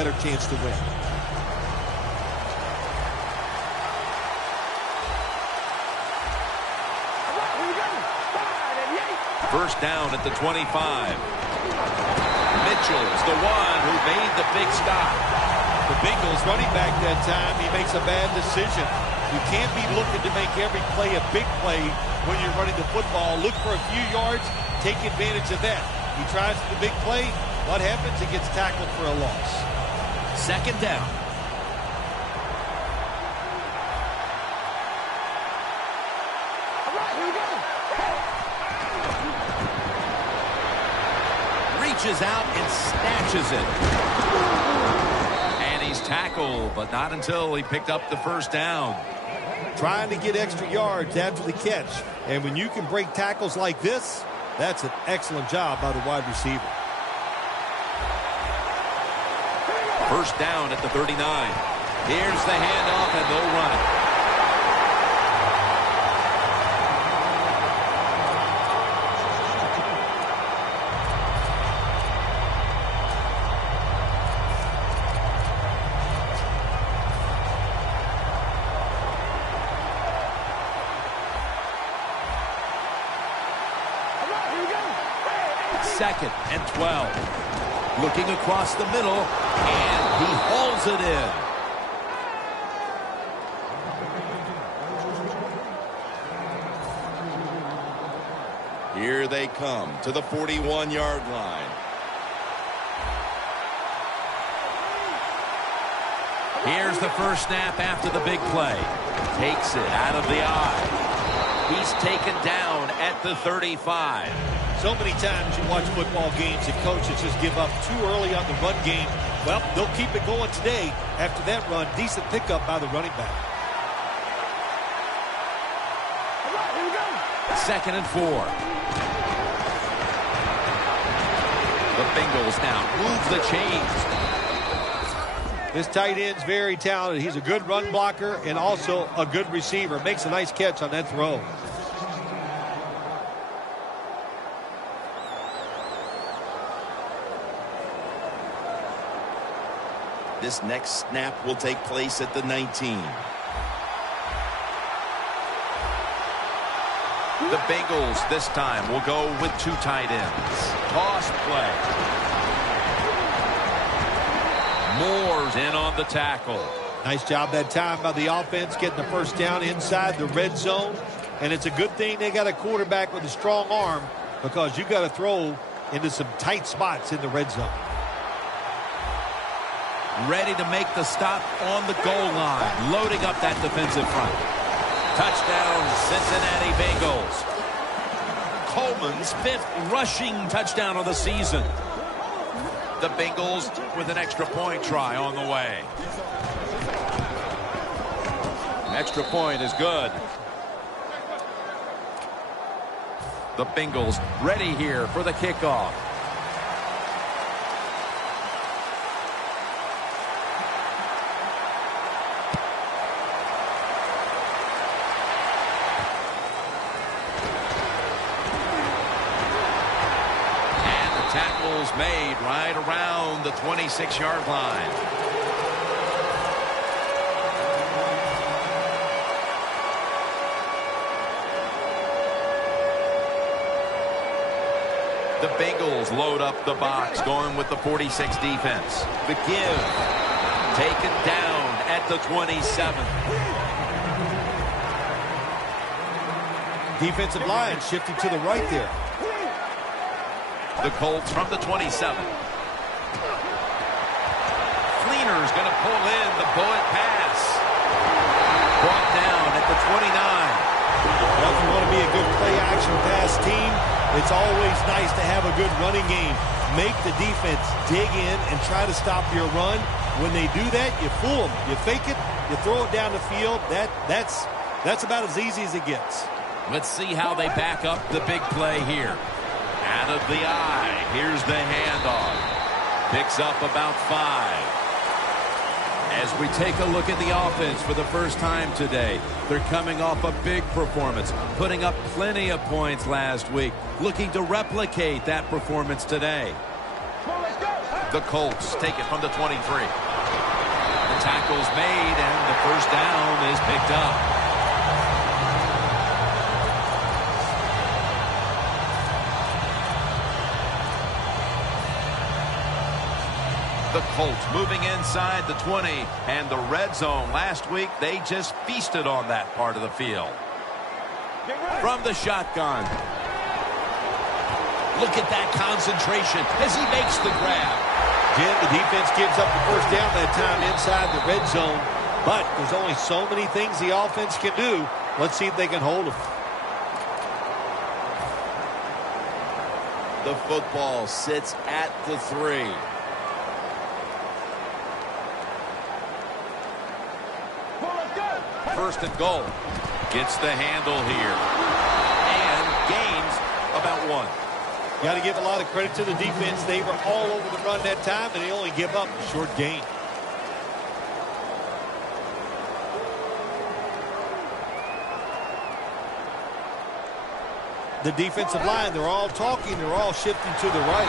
better chance to win. First down at the 25. Mitchell's the one who made the big stop. The Bengals running back that time, he makes a bad decision. You can't be looking to make every play a big play when you're running the football. Look for a few yards, take advantage of that. He tries for the big play. What happens? He gets tackled for a loss. Second down. All right, here we go. Reaches out and snatches it. And he's tackled, but not until he picked up the first down. Trying to get extra yards after the catch. And when you can break tackles like this, that's an excellent job by the wide receiver. First down at the 39. Here's the handoff, and they'll run it. Second and 12. Looking across the middle, and he hauls it in. Here they come to the 41-yard line. Here's the first snap after the big play. Takes it out of the eye. He's taken down at the 35. So many times you watch football games and coaches just give up too early on the run game. Well, they'll keep it going today. After that run, decent pickup by the running back. All right, here we go. Second and 4. The Bengals now move the chains. This tight end's very talented. He's a good run blocker and also a good receiver. Makes a nice catch on that throw. This next snap will take place at the 19. The Bengals this time will go with two tight ends. Toss play. Moore's in on the tackle. Nice job that time by the offense getting the first down inside the red zone. And it's a good thing they got a quarterback with a strong arm because you got to throw into some tight spots in the red zone. Ready to make the stop on the goal line. Loading up that defensive front. Touchdown, Cincinnati Bengals. Coleman's 5th rushing touchdown of the season. The Bengals with an extra point try on the way. Extra point is good. The Bengals ready here for the kickoff. Tackles made right around the 26-yard line. The Bengals load up the box, going with the 46 defense. The give, taken down at the 27. Defensive line shifting to the right there. The Colts from the 27. Fleener's going to pull in the bullet pass. Brought down at the 29. Well, if you want to be a good play-action pass team, it's always nice to have a good running game. Make the defense dig in and try to stop your run. When they do that, you fool them. You fake it, you throw it down the field. That's about as easy as it gets. Let's see how they back up the big play here. Out of the eye. Here's the handoff. Picks up about 5. As we take a look at the offense for the first time today, they're coming off a big performance, putting up plenty of points last week, looking to replicate that performance today. Come on, let's go. The Colts take it from the 23. The tackle's made, and the first down is picked up. The Colts moving inside the 20 and the red zone. Last week, they just feasted on that part of the field. From the shotgun. Look at that concentration as he makes the grab. Jim, the defense gives up the first down that time inside the red zone, but there's only so many things the offense can do. Let's see if they can hold them. The football sits at the 3. First and goal. Gets the handle here. And gains about 1. Got to give a lot of credit to the defense. They were all over the run that time, and they only give up a short gain. The defensive line, they're all talking. They're all shifting to the right.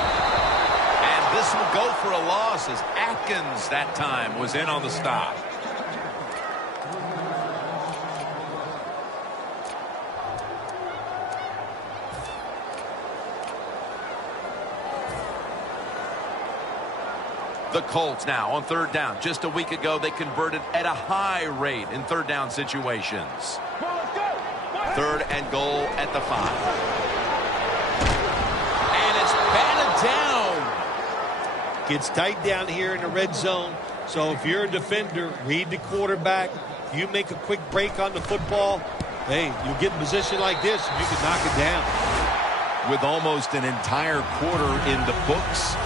And this will go for a loss as Atkins that time was in on the stop. The Colts now on third down. Just a week ago, they converted at a high rate in third down situations. Third and goal at the 5. And it's batted down. Gets tight down here in the red zone. So if you're a defender, read the quarterback. You make a quick break on the football. Hey, you get in a position like this, you can knock it down. With almost an entire quarter in the books,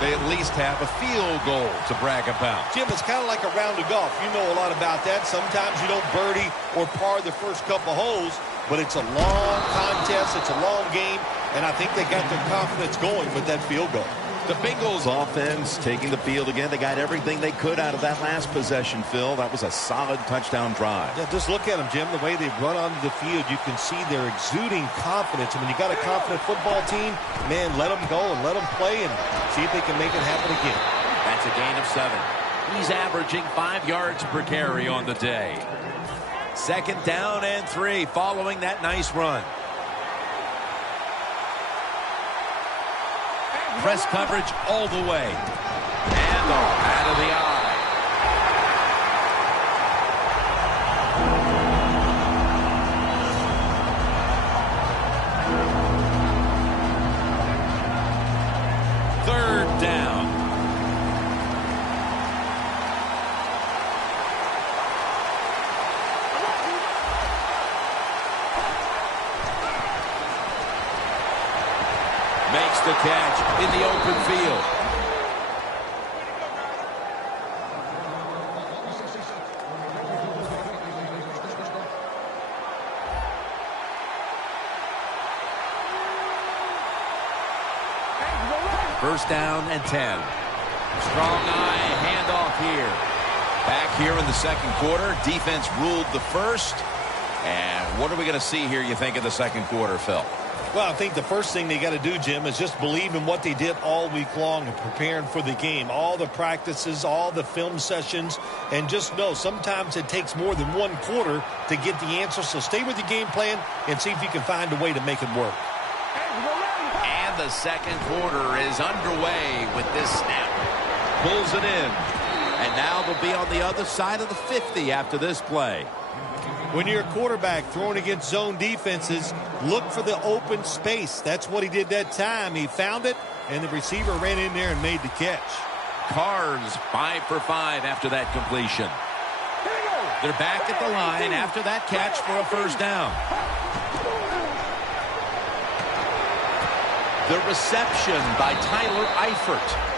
they at least have a field goal to brag about. Jim, it's kind of like a round of golf. You know a lot about that. Sometimes you don't birdie or par the first couple holes, but it's a long contest. It's a long game, and I think they got their confidence going with that field goal. The Bengals offense taking the field again. They got everything they could out of that last possession, Phil. That was a solid touchdown drive. Yeah, just look at them, Jim. The way they run onto the field, you can see they're exuding confidence. And when you got a confident football team, man, let them go and let them play and see if they can make it happen again. That's a gain of 7. He's averaging 5 yards per carry on the day. Second down and 3 following that nice run. Press coverage all the way. Handoff out of the eye. Third down. Makes the catch in the open field. First down and 10. Strong eye handoff here. Back here in the second quarter. Defense ruled the first. And what are we going to see here, you think, in the second quarter, Phil? Well, I think the first thing they got to do, Jim, is just believe in what they did all week long and preparing for the game. All the practices, all the film sessions, and just know sometimes it takes more than one quarter to get the answer. So stay with your game plan and see if you can find a way to make it work. And the second quarter is underway with this snap. Pulls it in. And now they'll be on the other side of the 50 after this play. When you're a quarterback throwing against zone defenses, look for the open space. That's what he did that time. He found it, and the receiver ran in there and made the catch. Carnes 5 for 5 after that completion. They're back at the line after that catch for a first down. The reception by Tyler Eifert.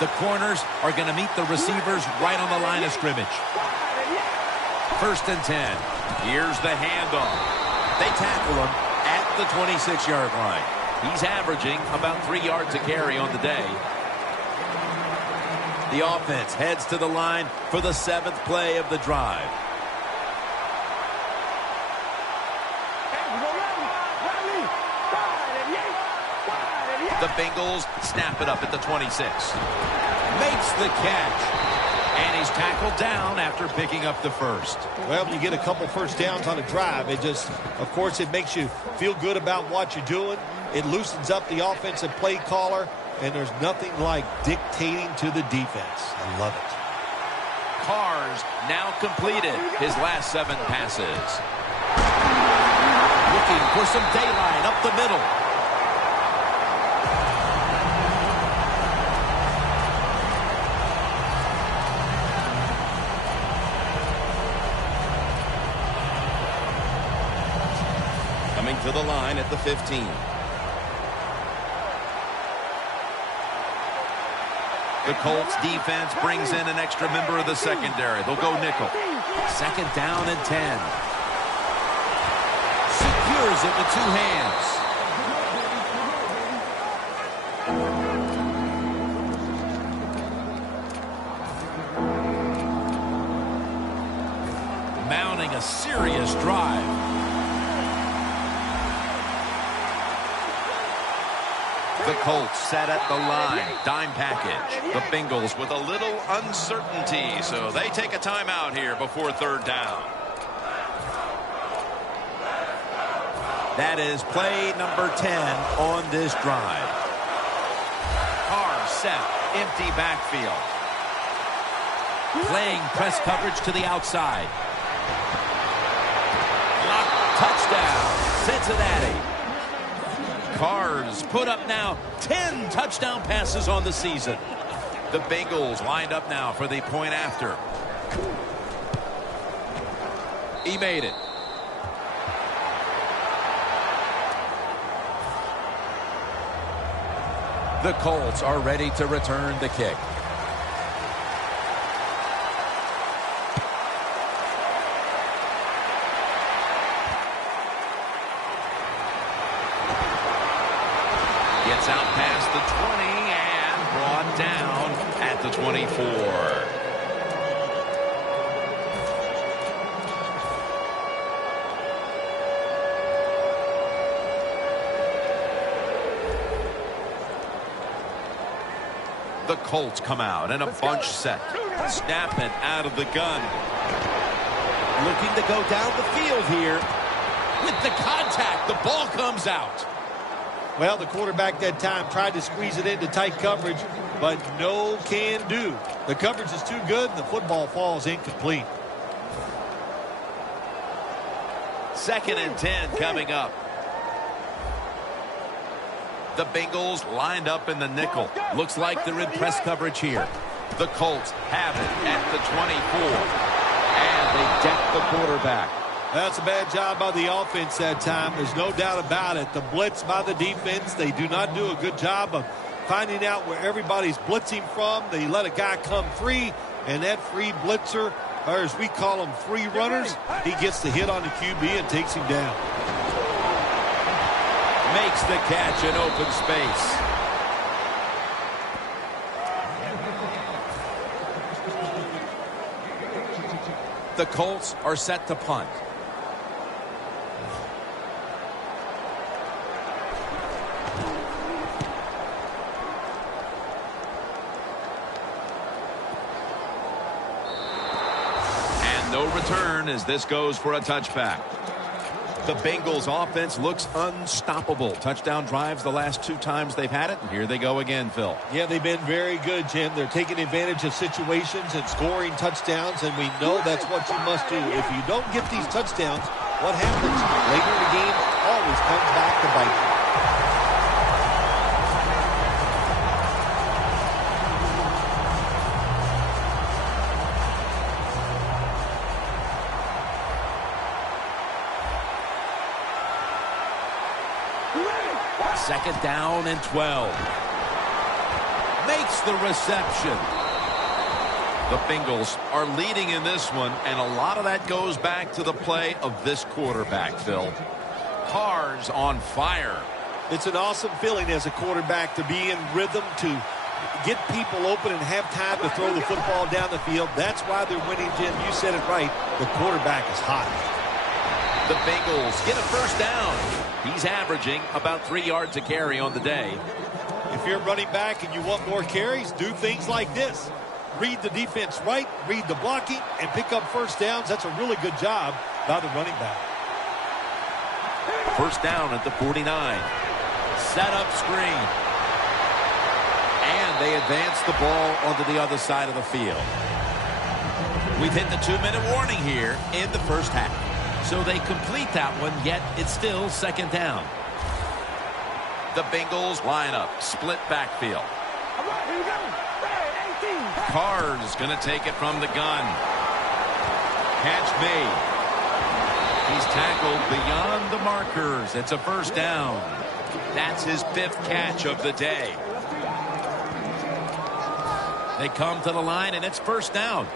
The corners are going to meet the receivers right on the line of scrimmage. First and 10. Here's the handoff. They tackle him at the 26-yard line. He's averaging about 3 yards a carry on the day. The offense heads to the line for the 7th play of the drive. The Bengals snap it up at the 26. Makes the catch. And he's tackled down after picking up the first. Well, when you get a couple first downs on a drive, it just, of course, it makes you feel good about what you're doing. It loosens up the offensive play caller, and there's nothing like dictating to the defense. I love it. Carr's now completed his last 7 passes. Looking for some daylight up the middle. Coming to the line at the 15. The Colts defense brings in an extra member of the secondary. They'll go nickel. 2nd down and 10. Secures it with 2 hands. Mounting a serious drive. The Colts set at the line. Dime package. The Bengals with a little uncertainty, so they take a timeout here before 3rd down. That is play number 10 on this drive. Carr set. Empty backfield. Playing press coverage to the outside. Touchdown, Cincinnati. Carr's put up now 10 touchdown passes on the season. The Bengals lined up now for the point after. He made it. The Colts are ready to return the kick. Gets out past the 20 and brought down at the 24. The Colts come out and a bunch set. Snapping out of the gun. Looking to go down the field here. With the contact, the ball comes out. Well, the quarterback that time tried to squeeze it into tight coverage, but no can do. The coverage is too good, and the football falls incomplete. 2nd and 10 coming up. The Bengals lined up in the nickel. Looks like they're in press coverage here. The Colts have it at the 24. And they deck the quarterback. That's a bad job by the offense that time. There's no doubt about it. The blitz by the defense, they do not do a good job of finding out where everybody's blitzing from. They let a guy come free, and that free blitzer, or as we call them, free runners, he gets the hit on the QB and takes him down. Makes the catch in open space. The Colts are set to punt. And no return as this goes for a touchback. The Bengals offense looks unstoppable. Touchdown drives the last 2 times they've had it, and here they go again, Phil. Yeah, they've been very good, Jim. They're taking advantage of situations and scoring touchdowns, and we know that's what you must do. If you don't get these touchdowns, what happens later in the game always comes back to bite you. Second down and 12. Makes the reception. The Bengals are leading in this one, and a lot of that goes back to the play of this quarterback, Phil. Carr's on fire. It's an awesome feeling as a quarterback to be in rhythm, to get people open and have time to throw the football down the field. That's why they're winning, Jim. You said it right. The quarterback is hot. The Bengals get a first down. He's averaging about 3 yards a carry on the day. If you're running back and you want more carries, do things like this. Read the defense right, read the blocking, and pick up first downs. That's a really good job by the running back. First down at the 49. Set up screen. And they advance the ball onto the other side of the field. We've hit the 2-minute warning here in the first half. So they complete that one, yet it's still second down. The Bengals line up, split backfield. All right, here we go. Ready, 18. Carr's going to take it from the gun. Catch made. He's tackled beyond the markers. It's a first down. That's his 5th catch of the day. They come to the line, and it's first down.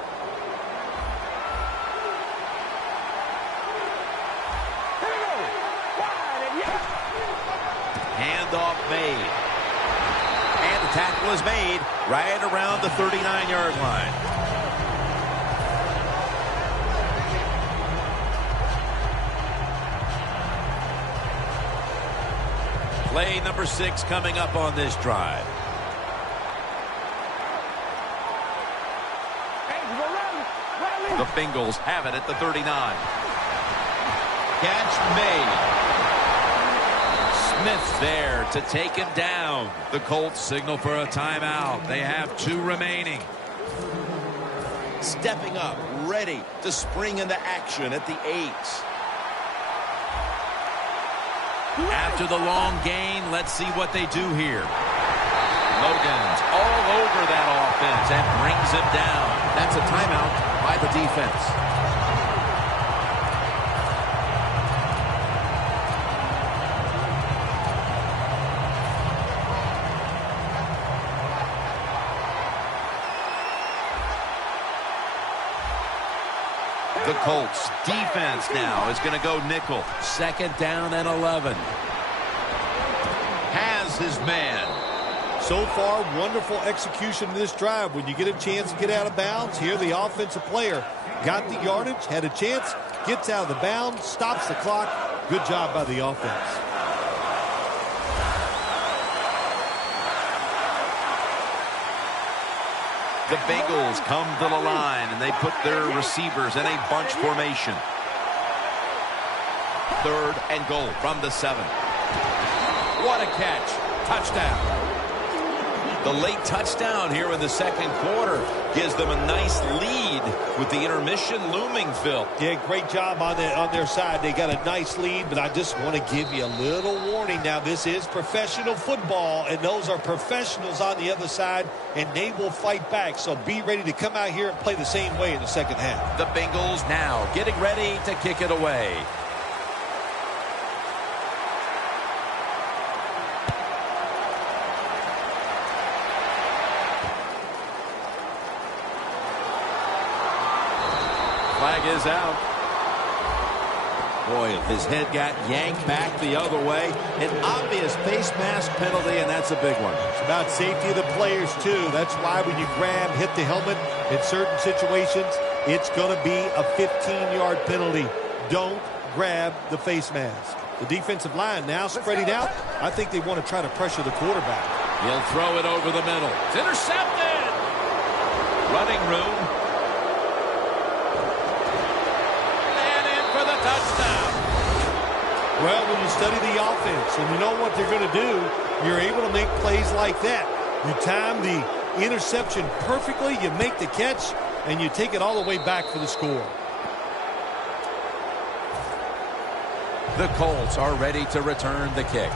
Handoff made. And the tackle is made right around the 39-yard line. Play number 6 coming up on this drive. The Bengals have it at the 39. Catch made. Smith's there to take him down. The Colts signal for a timeout. They have 2 remaining. Stepping up, ready to spring into action at the 8. After the long gain, let's see what they do here. Logan's all over that offense and brings him down. That's a timeout by the defense. The Colts defense now is going to go nickel. Second down and 11. Has his man. So far, wonderful execution in this drive. When you get a chance to get out of bounds, here the offensive player got the yardage, had a chance, gets out of the bounds, stops the clock. Good job by the offense. The Bengals come to the line, and they put their receivers in a bunch formation. 3rd and goal from the 7. What a catch. Touchdown. The late touchdown here in the second quarter gives them a nice lead with the intermission looming, Phil. Yeah, great job on their side. They got a nice lead, but I just want to give you a little warning. Now, this is professional football, and those are professionals on the other side, and they will fight back. So be ready to come out here and play the same way in the second half. The Bengals now getting ready to kick it away. Flag is out. Boy, his head got yanked back the other way. An obvious face mask penalty, and that's a big one. It's about safety of the players, too. That's why when you grab, hit the helmet in certain situations, it's going to be a 15-yard penalty. Don't grab the face mask. The defensive line now spreading out. I think they want to try to pressure the quarterback. He'll throw it over the middle. It's intercepted. Running room. Touchdown. Well, when you study the offense and you know what they're going to do, you're able to make plays like that. You time the interception perfectly, you make the catch, and you take it all the way back for the score. The Colts are ready to return the kick.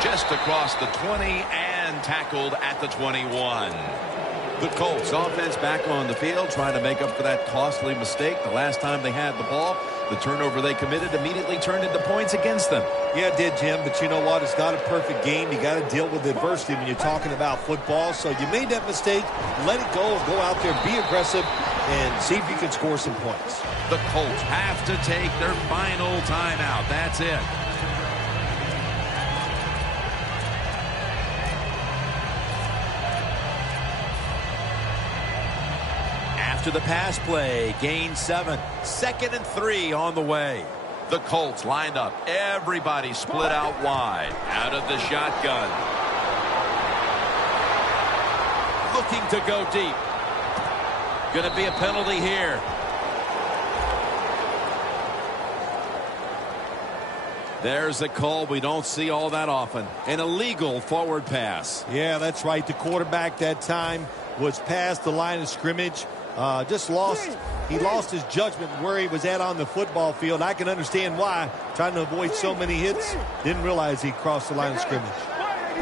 Just across the 20 and tackled at the 21. The Colts offense back on the field trying to make up for that costly mistake the last time they had the ball. The turnover they committed immediately turned into points against them. Yeah, it did, Jim, but you know what? It's not a perfect game. You got to deal with adversity when you're talking about football. So you made that mistake. Let it go and go out there, be aggressive, and see if you can score some points. The Colts have to take their final timeout. That's it. After the pass play, gain 7. 2nd and 3 on the way. The Colts lined up. Everybody split out wide. Out of the shotgun. Looking to go deep. Going to be a penalty here. There's a call we don't see all that often. An illegal forward pass. Yeah, that's right. The quarterback that time was past the line of scrimmage. He lost his judgment where he was at on the football field. I can understand why. Trying to avoid so many hits. Didn't realize he crossed the line of scrimmage.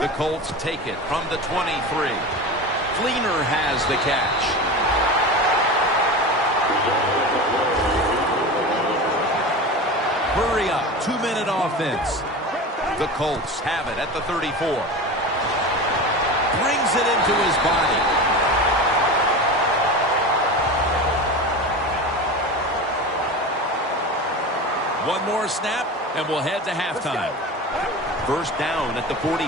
The Colts take it from the 23. Fleener has the catch. Hurry up. 2-minute offense. The Colts have it at the 34. Brings it into his body. One more snap, and we'll head to halftime. First down at the 44.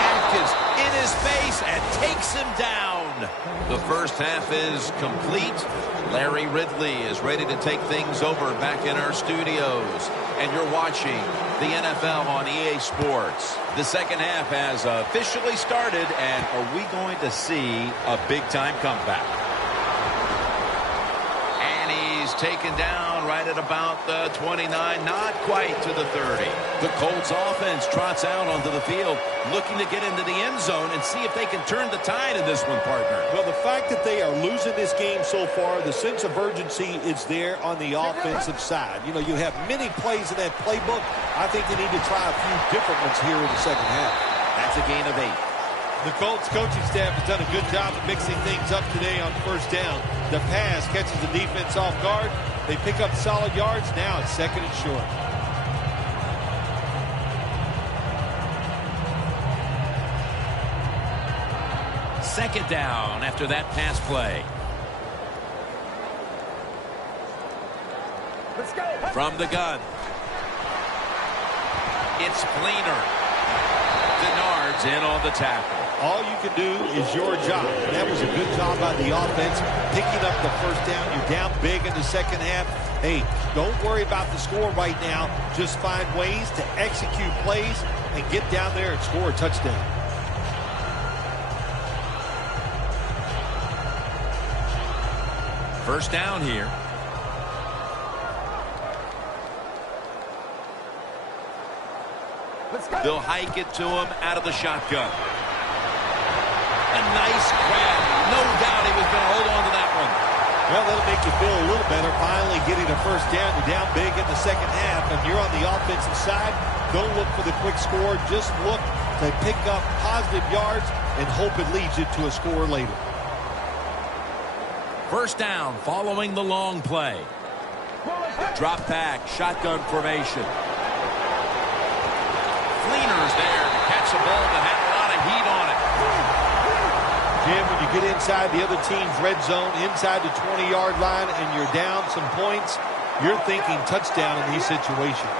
Atkins in his face and takes him down. The first half is complete. Larry Ridley is ready to take things over back in our studios. And you're watching the NFL on EA Sports. The second half has officially started, and are we going to see a big-time comeback? And he's taken down right at about the 29, not quite to the 30. The Colts offense trots out onto the field, looking to get into the end zone and see if they can turn the tide in this one, partner. Well, the fact that they are losing this game so far, the sense of urgency is there on the offensive side. You know, you have many plays in that playbook. I think they need to try a few different ones here in the second half. That's a gain of 8. The Colts coaching staff has done a good job of mixing things up today on first down. The pass catches the defense off guard. They pick up solid yards. Now it's 2nd and short. Second down after that pass play. Let's go. From the gun. It's Fleener. Denard's in on the tackle. All you can do is your job. That was a good job by the offense, picking up the first down. You're down big in the second half. Hey, don't worry about the score right now. Just find ways to execute plays and get down there and score a touchdown. First down here. Let's go. They'll hike it to him out of the shotgun. A nice grab. No doubt he was going to hold on to that one. Well, that'll make you feel a little better finally getting a first down. You're down big in the second half, and you're on the offensive side. Don't look for the quick score. Just look to pick up positive yards and hope it leads you to a score later. First down following the long play. Drop back, shotgun formation. Fleener's there to catch the ball that had a lot of heat on it. Jim, when you get inside the other team's red zone, inside the 20-yard line, and you're down some points, you're thinking touchdown in these situations.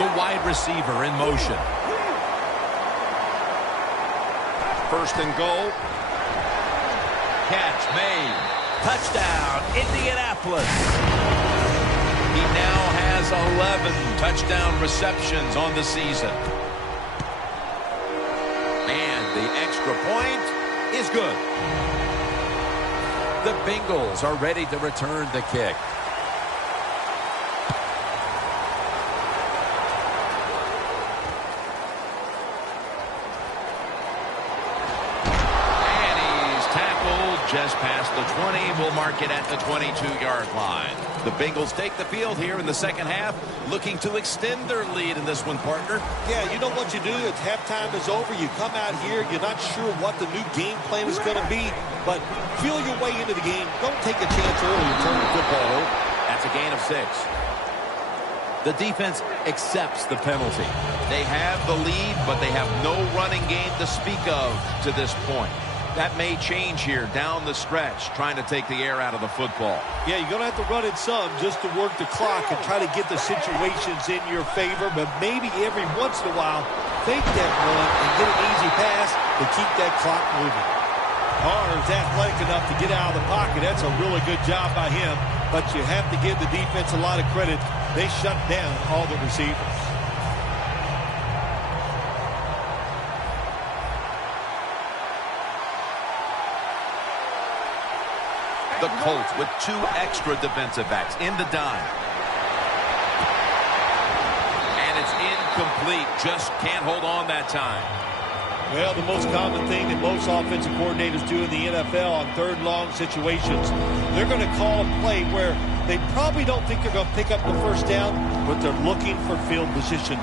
The wide receiver in motion. First and goal. Catch made. Touchdown, Indianapolis. He now has 11 touchdown receptions on the season. And the extra point is good. The Bengals are ready to return the kick. And he's tackled just past the 20. We'll mark it at the 22-yard line. The Bengals take the field here in the second half, looking to extend their lead in this one, partner. Yeah, you know what you do? It's halftime is over. You come out here. You're not sure what the new game plan is going to be, but feel your way into the game. Don't take a chance early and turn the football over. That's It's a gain of 6. The defense accepts the penalty. They have the lead, but they have no running game to speak of to this point. That may change here down the stretch, trying to take the air out of the football. Yeah, you're going to have to run it some just to work the clock and try to get the situations in your favor, but maybe every once in a while, fake that run and get an easy pass to keep that clock moving. Carr's athletic enough to get out of the pocket. That's a really good job by him, but you have to give the defense a lot of credit. They shut down all the receivers. The Colts with 2 extra defensive backs in the dime. And it's incomplete. Just can't hold on that time. Well, the most common thing that most offensive coordinators do in the NFL on third long situations, they're going to call a play where they probably don't think they're going to pick up the first down, but they're looking for field position.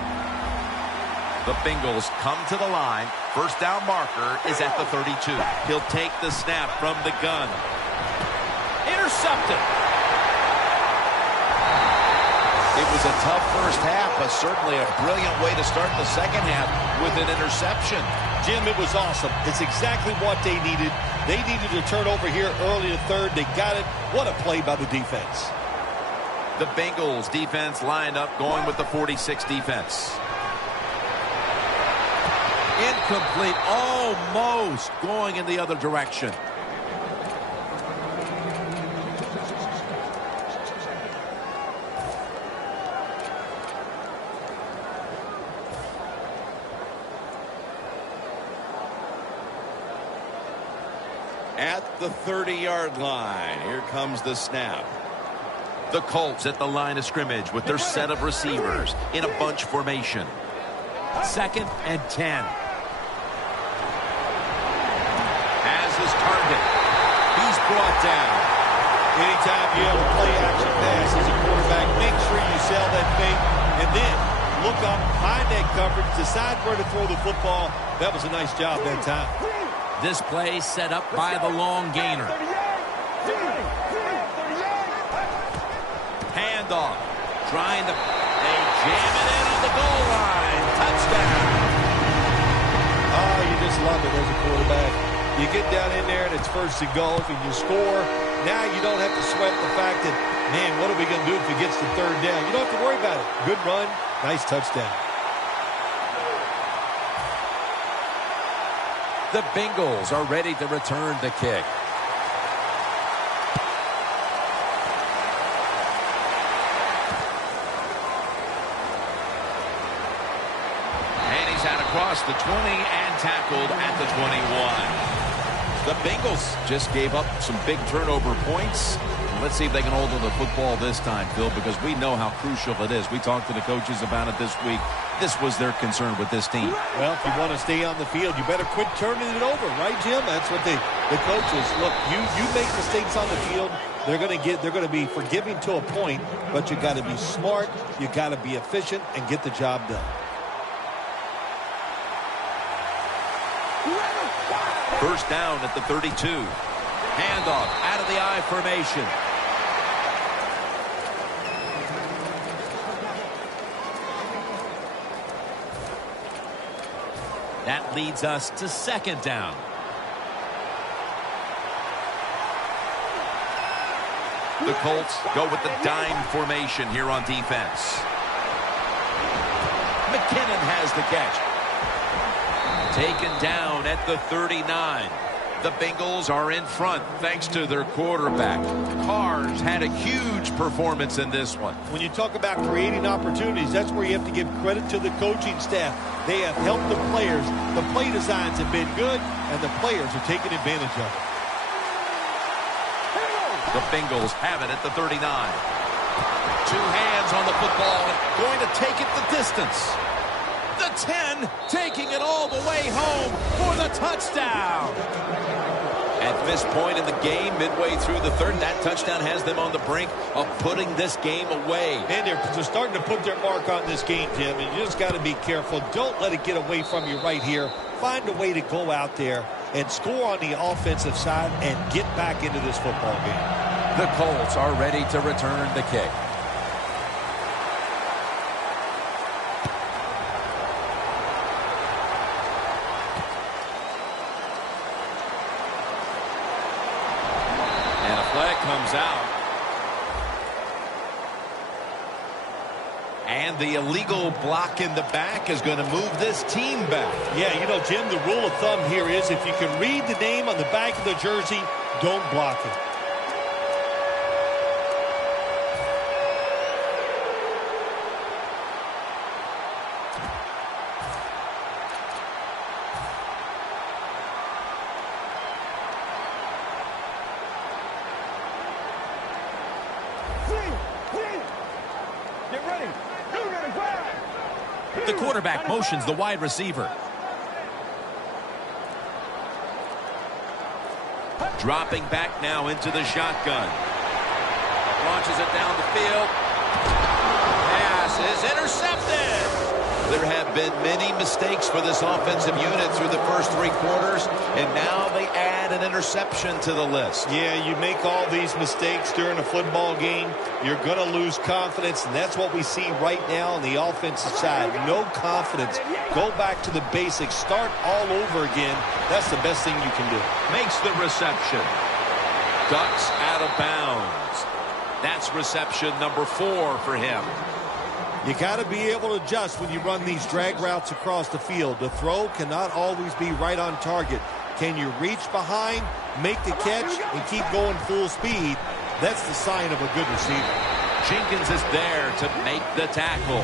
The Bengals come to the line. First down marker is at the 32. He'll take the snap from the gun. Intercepted. It was a tough first half, but certainly a brilliant way to start the second half with an interception. Jim, it was awesome. It's exactly what they needed. They needed to turn over here early in the third. They got it. What a play by the defense. The Bengals defense lined up going with the 46 defense. Incomplete. Almost going in the other direction. At the 30-yard line, here comes the snap. The Colts at the line of scrimmage with their set of receivers in a bunch formation. 2nd and 10. Has his target. He's brought down. Anytime you have a play action pass as a quarterback, make sure you sell that fake and then look up, find that coverage, decide where to throw the football. That was a nice job that time. This play set up by the long gainer. Handoff. Trying to... They jam it in on the goal line. Touchdown. Oh, you just love it as a quarterback. You get down in there and it's 1st and goal and you score. Now you don't have to sweat the fact that, man, what are we going to do if it gets to 3rd down? You don't have to worry about it. Good run. Nice touchdown. The Bengals are ready to return the kick. And he's out across the 20 and tackled at the 21. The Bengals just gave up some big turnover points. Let's see if they can hold on to the football this time, Phil, because we know how crucial it is. We talked to the coaches about it this week. This was their concern with this team. Well, if you want to stay on the field, you better quit turning it over, right, Jim? That's what the coaches look. You make mistakes on the field, they're going to be forgiving to a point, but you got to be smart, you got to be efficient, and get the job done. First down at the 32. Handoff out of the I formation. That leads us to 2nd down. The Colts go with the dime formation here on defense. McKinnon has the catch. Taken down at the 39. The Bengals are in front thanks to their quarterback. Carr's had a huge performance in this one. When you talk about creating opportunities, that's where you have to give credit to the coaching staff. They have helped the players. The play designs have been good, and the players are taking advantage of it. The Bengals have it at the 39. 2 hands on the football, going to take it the distance. The 10, taking it all the way home for the touchdown. At this point in the game, midway through the third, that touchdown has them on the brink of putting this game away. And they're starting to put their mark on this game, Jim, and you just got to be careful. Don't let it get away from you right here. Find a way to go out there and score on the offensive side and get back into this football game. The Colts are ready to return the kick. And a flag comes out. And the illegal block in the back is going to move this team back. Yeah, you know, Jim, the rule of thumb here is if you can read the name on the back of the jersey, don't block it. Get ready. The quarterback motions the wide receiver. Dropping back now into the shotgun. Launches it down the field. Pass is intercepted. There have been many mistakes for this offensive unit through the first 3 quarters, and now they add an interception to the list. Yeah, you make all these mistakes during a football game, you're going to lose confidence, and that's what we see right now on the offensive side. No confidence. Go back to the basics. Start all over again. That's the best thing you can do. Makes the reception. Ducks out of bounds. That's reception number 4 for him. You got to be able to adjust when you run these drag routes across the field. The throw cannot always be right on target. Can you reach behind, make the catch, and keep going full speed? That's the sign of a good receiver. Jenkins is there to make the tackle.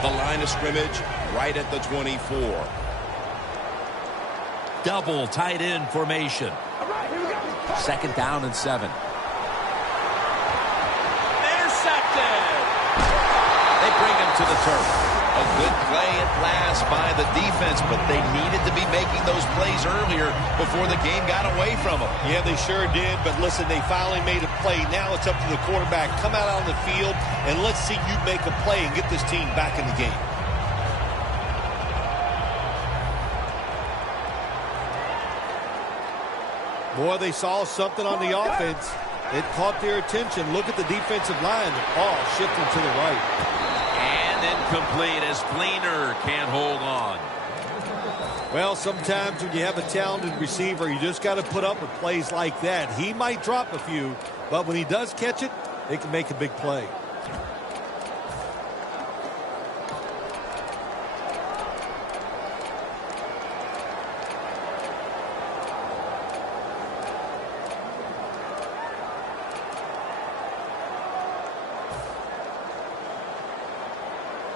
The line of scrimmage right at the 24. Double tight end formation. Second down and 7. Intercepted. They bring him to the turf. A good play at last by the defense, but they needed to be making those plays earlier before the game got away from them. Yeah, they sure did, but listen, they finally made a play. Now it's up to the quarterback. Come out on the field, and let's see you make a play and get this team back in the game. Boy, they saw something on the offense. It caught their attention. Look at the defensive line. The ball shifting to the right. And incomplete as Fleener can't hold on. Well, sometimes when you have a talented receiver, you just got to put up with plays like that. He might drop a few, but when he does catch it, it can make a big play.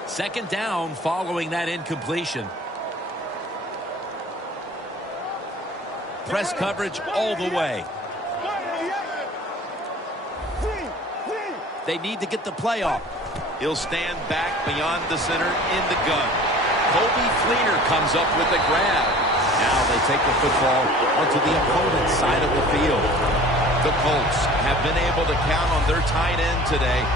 Second down following that incompletion. Press coverage all the way. They need to get the play off. He'll stand back beyond the center in the gun. Kobe Fleener comes up with the grab. Now they take the football onto the opponent's side of the field. The Colts have been able to count on their tight end today.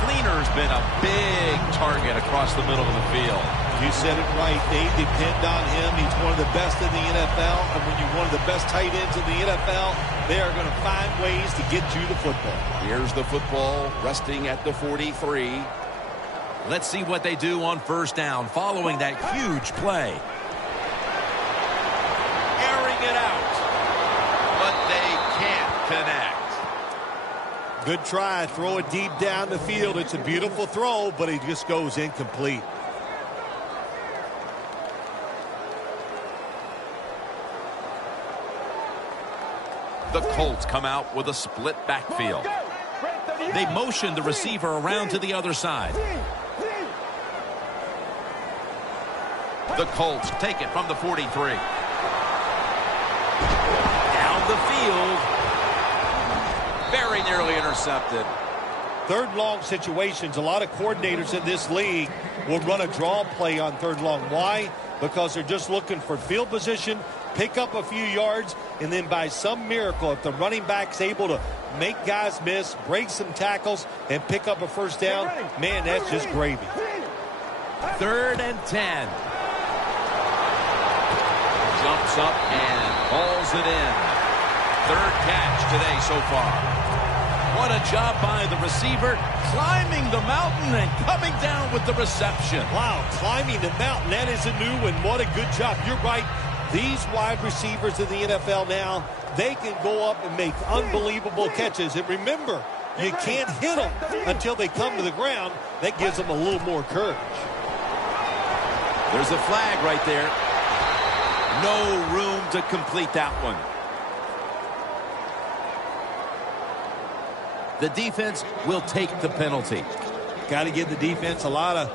Fleener's been a big target across the middle of the field. You said it right. They depend on him. He's one of the best in the NFL. And when you're one of the best tight ends in the NFL, they are going to find ways to get you the football. Here's the football resting at the 43. Let's see what they do on first down following that huge play. Airing it out. But they can't connect. Good try. Throw it deep down the field. It's a beautiful throw, but it just goes incomplete. The Colts come out with a split backfield. They motion the receiver around to the other side. The Colts take it from the 43. Down the field. Very nearly intercepted. Third long situations, a lot of coordinators in this league will run a draw play on third long. Why? Because they're just looking for field position, pick up a few yards, and then by some miracle, if the running back's able to make guys miss, break some tackles, and pick up a first down, man, that's just gravy. 3rd and 10. Jumps up and hauls it in. Third catch today so far. What a job by the receiver, climbing the mountain and coming down with the reception. Wow, climbing the mountain, that is a new one. What a good job. You're right. These wide receivers in the NFL now, they can go up and make unbelievable catches. And remember, you can't hit them until they come to the ground. That gives them a little more courage. There's a flag right there. No room to complete that one. The defense will take the penalty. Got to give the defense a lot of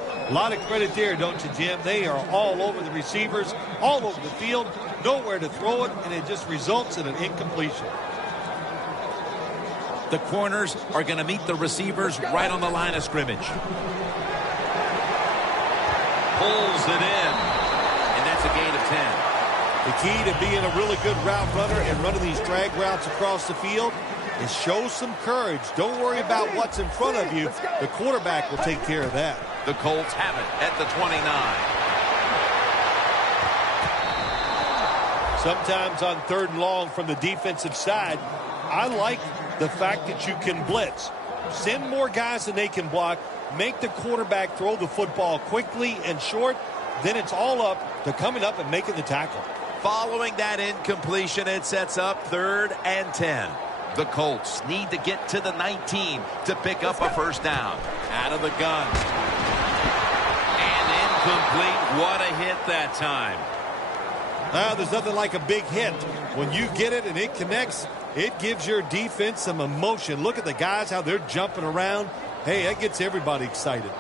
credit there, don't you, Jim? They are all over the receivers, all over the field, nowhere to throw it, and it just results in an incompletion. The corners are going to meet the receivers right on the line of scrimmage. Pulls it in, and that's a gain of 10. The key to being a really good route runner and running these drag routes across the field is show some courage. Don't worry about what's in front of you. The quarterback will take care of that. The Colts have it at the 29. Sometimes on 3rd and long from the defensive side, I like the fact that you can blitz. Send more guys than they can block. Make the quarterback throw the football quickly and short. Then it's all up to coming up and making the tackle. Following that incompletion, it sets up 3rd and 10. The Colts need to get to the 19 to pick up a first down. Out of the gun. And incomplete. What a hit that time. There's nothing like a big hit. When you get it and it connects, it gives your defense some emotion. Look at the guys, how they're jumping around. Hey, that gets everybody excited.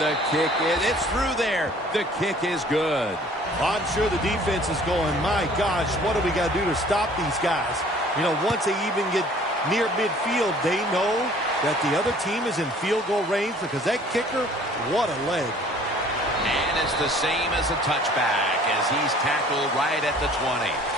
The kick it's through there. The kick is good. I'm sure the defense is going, my gosh, what do we got to do to stop these guys? You know, once they even get near midfield, they know that the other team is in field goal range because that kicker, what a leg. And it's the same as a touchback as he's tackled right at the 20.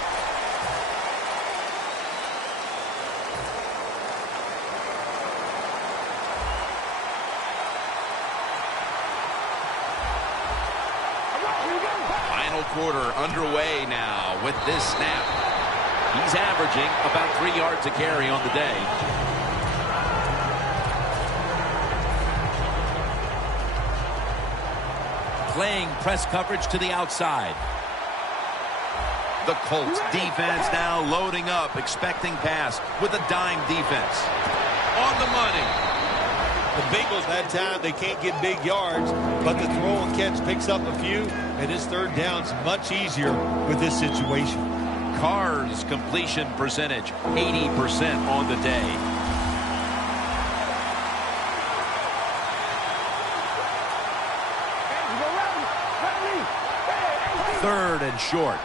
Quarter underway now with this snap. He's averaging about 3 yards a carry on the day. Playing press coverage to the outside. The Colts defense now loading up, expecting pass with a dime defense. On the money. The Bengals that time, they can't get big yards, but the throw and catch picks up a few, and his 3rd down's much easier with this situation. Carr's completion percentage, 80% on the day. 3rd and short.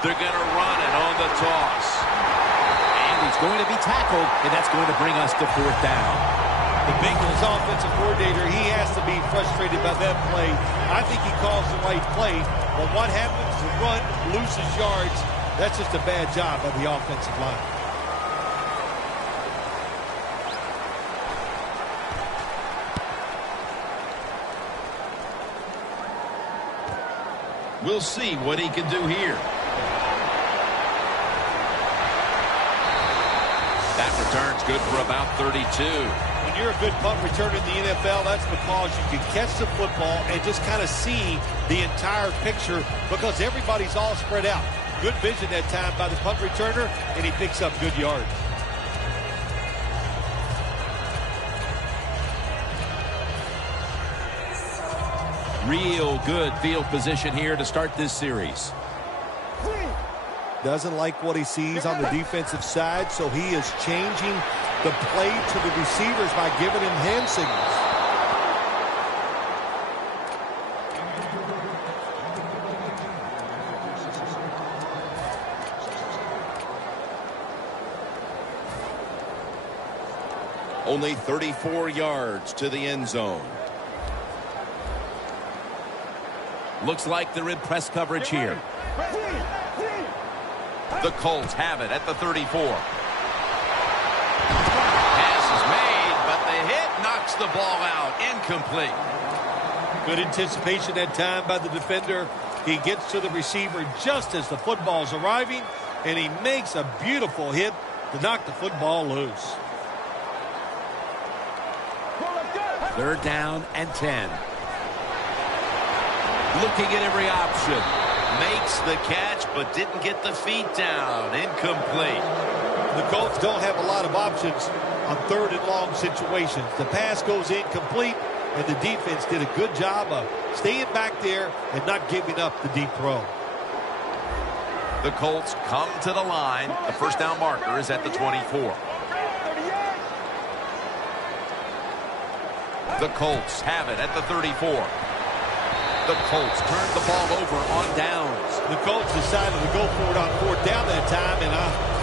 They're going to run it on the toss. And he's going to be tackled, and that's going to bring us to 4th down. The Bengals offensive coordinator, he has to be frustrated by that play. I think he calls the right play, but what happens? The run loses yards. That's just a bad job by the offensive line. We'll see what he can do here. That return's good for about 32. When you're a good punt returner in the NFL, that's because you can catch the football and just kind of see the entire picture because everybody's all spread out. Good vision that time by the punt returner, and he picks up good yards. Real good field position here to start this series. Doesn't like what he sees on the defensive side, so he is changing the play to the receivers by giving him hand signals. Only 34 yards to the end zone. Looks like they're in press coverage here. The Colts have it at the 34. Pass is made, but the hit knocks the ball out. Incomplete. Good anticipation that time by the defender. He gets to the receiver just as the football's arriving, and he makes a beautiful hit to knock the football loose. 3rd down and 10. Looking at every option. Makes the catch, but didn't get the feet down. Incomplete. The Colts don't have a lot of options on 3rd and long situations. The pass goes incomplete, and the defense did a good job of staying back there and not giving up the deep throw. The Colts come to the line. The 1st down marker is at the 24. The Colts have it at the 34. The Colts turned the ball over on downs. The Colts decided to go for it on 4th down that time, and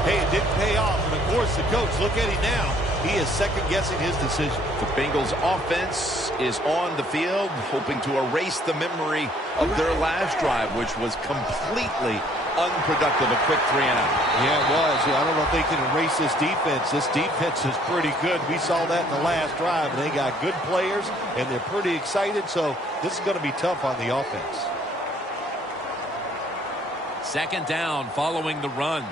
hey, it didn't pay off. And of course, the coach, look at him now. He is second-guessing his decision. The Bengals offense is on the field, hoping to erase the memory of their last drive, which was completely unproductive, a quick 3-and-out. Yeah, it was. I don't know if they can erase this defense. This defense is pretty good. We saw that in the last drive. They got good players, and they're pretty excited, so this is going to be tough on the offense. 2nd down following the run.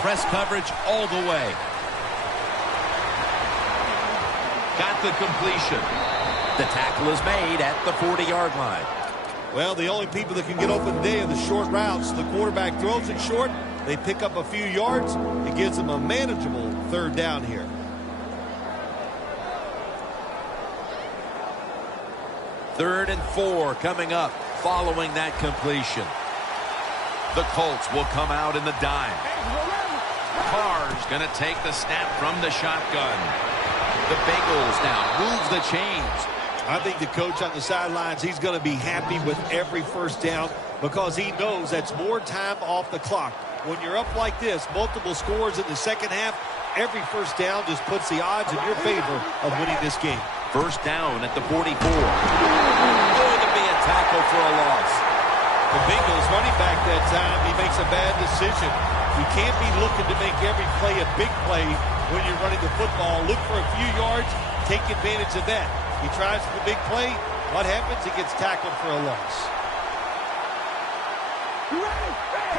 Press coverage all the way. Got the completion. The tackle is made at the 40-yard line. Well, the only people that can get open today are the short routes. The quarterback throws it short. They pick up a few yards. It gives them a manageable 3rd down here. Third and 4 coming up following that completion. The Colts will come out in the dime. Carr's going to take the snap from the shotgun. The Bengals now move the chains. I think the coach on the sidelines, he's going to be happy with every 1st down because he knows that's more time off the clock. When you're up like this, multiple scores in the 2nd half, every 1st down just puts the odds in your favor of winning this game. 1st down at the 44. Going to be a tackle for a loss. The Bengals running back that time, he makes a bad decision. You can't be looking to make every play a big play when you're running the football. Look for a few yards, take advantage of that. He tries for the big play. What happens? He gets tackled for a loss.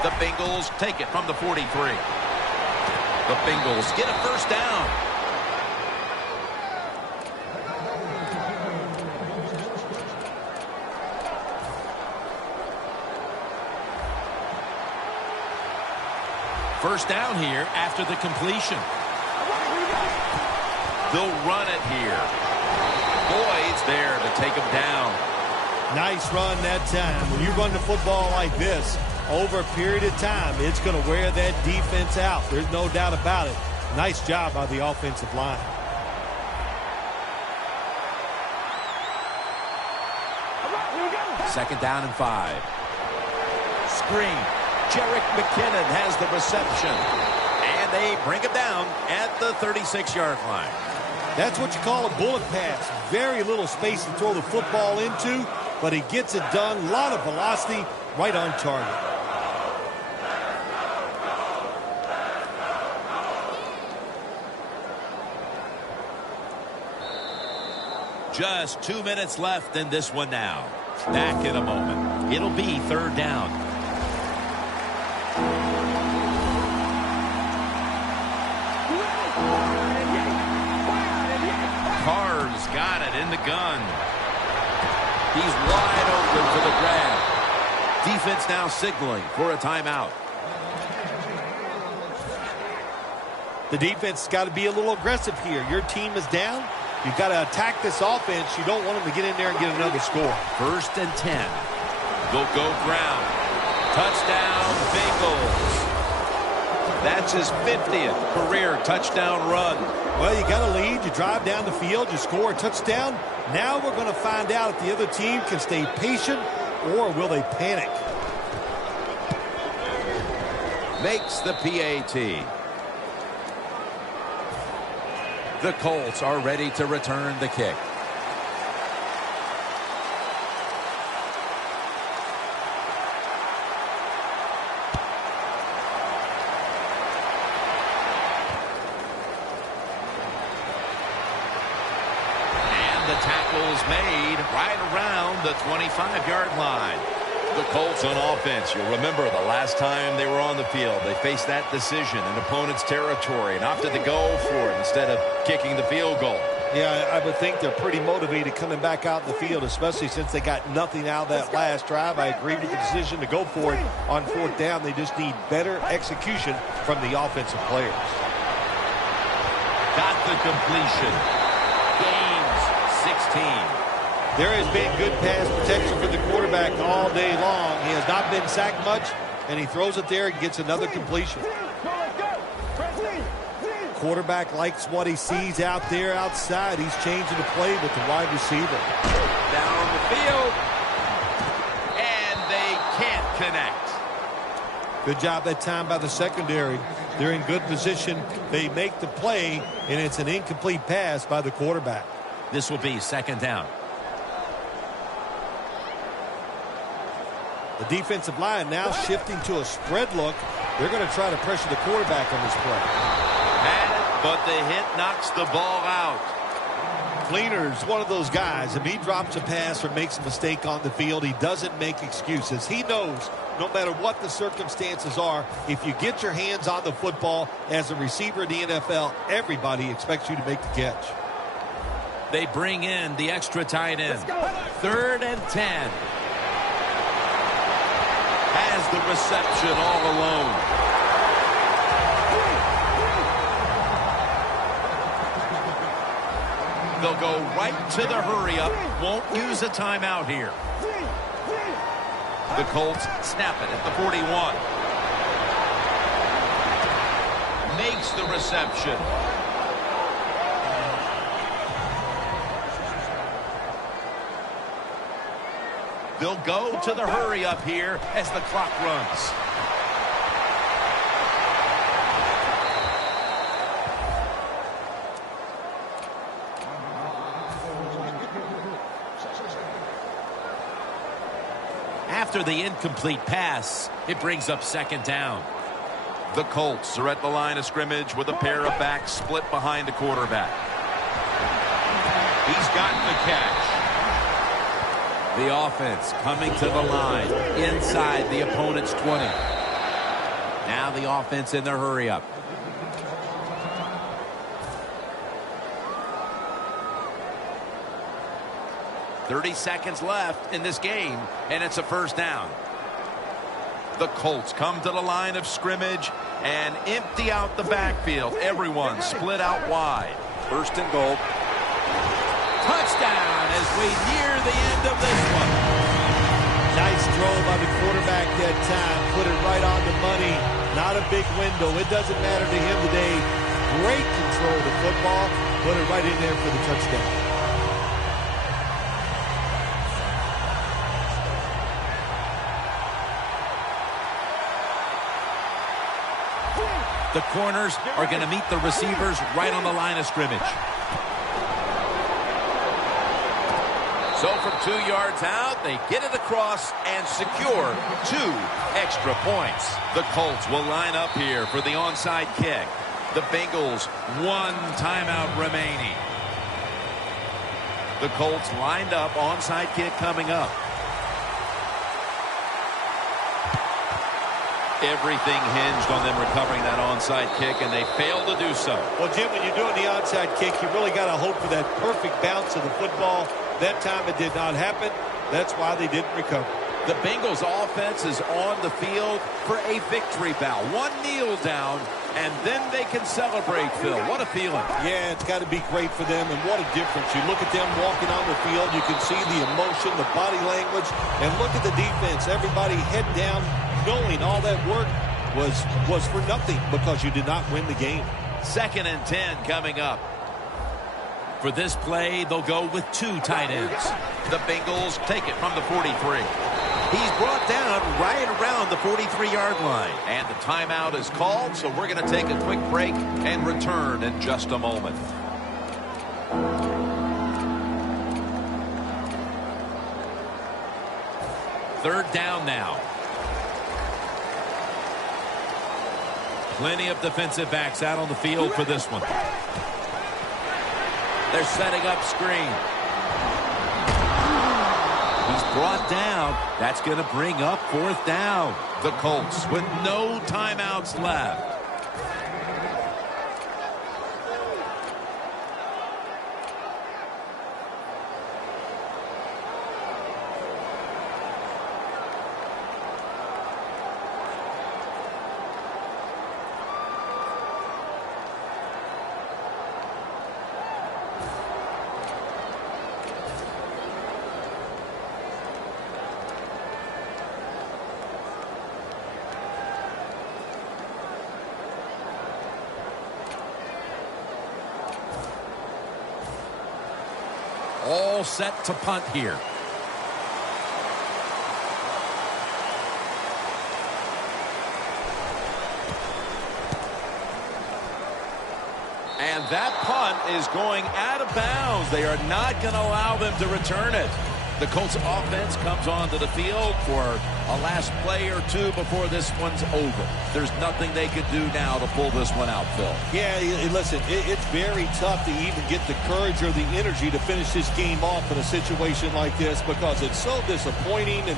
The Bengals take it from the 43. The Bengals get a 1st down. First down here after the completion. They'll run it here. Boyd's there to take him down. Nice run that time. When you run the football like this, over a period of time, it's going to wear that defense out. There's no doubt about it. Nice job by the offensive line. Second down and 5. Screen. Jerick McKinnon has the reception. And they bring him down at the 36-yard line. That's what you call a bullet pass. Very little space to throw the football into, but he gets it done. A lot of velocity, right on target. Just 2 minutes left in this one now. Back in a moment. It'll be 3rd down. Carr's got it in the gun. He's wide open for the grab. Defense now signaling for a timeout. The defense has got to be a little aggressive here. Your team is down. You've got to attack this offense. You don't want them to get in there and get another score. 1st and 10. They'll go ground. Touchdown, Bengals. That's his 50th career touchdown run. Well, you got a lead. You drive down the field. You score a touchdown. Now we're going to find out if the other team can stay patient or will they panic. Makes the PAT. The Colts are ready to return the kick. the tackle's made right around the 25-yard line. The Colts on offense, you'll remember the last time they were on the field, they faced that decision in opponent's territory and opted to go for it instead of kicking the field goal. Yeah, I would think they're pretty motivated coming back out in the field, especially since they got nothing out of that last drive. I agree with the decision to go for it on fourth down. They just need better execution from the offensive players. Got the completion. Gains 16. There has been good pass protection for the quarterback all day long. He has not been sacked much, and he throws it there and gets another completion. Quarterback likes what he sees out there outside. He's changing the play with the wide receiver. Down the field, and they can't connect. Good job that time by the secondary. They're in good position. They make the play, and it's an incomplete pass by the quarterback. This will be second down. The defensive line now shifting to a spread look. They're going to try to pressure the quarterback on this play. Had it, but the hit knocks the ball out. Cleaner's one of those guys. If he drops a pass or makes a mistake on the field, he doesn't make excuses. He knows no matter what the circumstances are, if you get your hands on the football as a receiver in the NFL, everybody expects you to make the catch. They bring in the extra tight end. 3rd and 10. Has the reception all alone. They'll go right to the hurry-up. Won't use a timeout here. The Colts snap it at the 41. Makes the reception. They'll go to the hurry-up here as the clock runs. After the incomplete pass, it brings up second down. The Colts are at the line of scrimmage with a pair of backs split behind the quarterback. He's gotten the catch. The offense coming to the line inside the opponent's 20. Now the offense in their hurry-up. .30 seconds left in this game, and it's a first down. The Colts come to the line of scrimmage and empty out the backfield. Everyone split out wide. 1st and goal. Touchdown as we near the end of this one. Nice throw by the quarterback that time. Put it right on the money. Not a big window. It doesn't matter to him today. Great control of the football. Put it right in there for the touchdown. The corners are going to meet the receivers right on the line of scrimmage. So from 2 yards out, they get it across and secure 2 extra points. The Colts will line up here for the onside kick. The Bengals, 1 timeout remaining. The Colts lined up, onside kick coming up. Everything hinged on them recovering that onside kick, and they failed to do so. Well, Jim, when you're doing the onside kick, you really got to hope for that perfect bounce of the football. That time it did not happen. That's why they didn't recover. The Bengals offense is on the field for a victory bow. 1 kneel down, and then they can celebrate, Phil. What a feeling. Yeah, it's got to be great for them, and what a difference. You look at them walking on the field, you can see the emotion, the body language, and look at the defense. Everybody head down, knowing all that work was for nothing because you did not win the game. 2nd and 10 coming up. For this play, they'll go with 2 tight ends. The Bengals take it from the 43. He's brought down right around the 43-yard line. And the timeout is called, so we're going to take a quick break and return in just a moment. Third down now. Plenty of defensive backs out on the field for this one. They're setting up screen. He's brought down. That's going to bring up 4th down. The Colts with no timeouts left. All set to punt here. And that punt is going out of bounds. They are not going to allow them to return it. The Colts offense comes onto the field for a last play or two before this one's over. There's nothing they can do now to pull this one out, Phil. Yeah, listen, it's very tough to even get the courage or the energy to finish this game off in a situation like this because it's so disappointing. And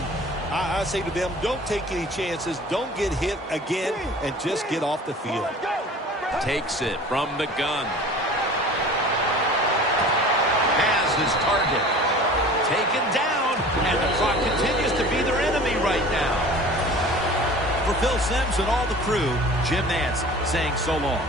I say to them, don't take any chances. Don't get hit again and just get off the field. Takes it from the gun. Has his target. Taken down, and the clock continues to be their enemy right now. For Phil Simms and all the crew, Jim Nantz saying so long.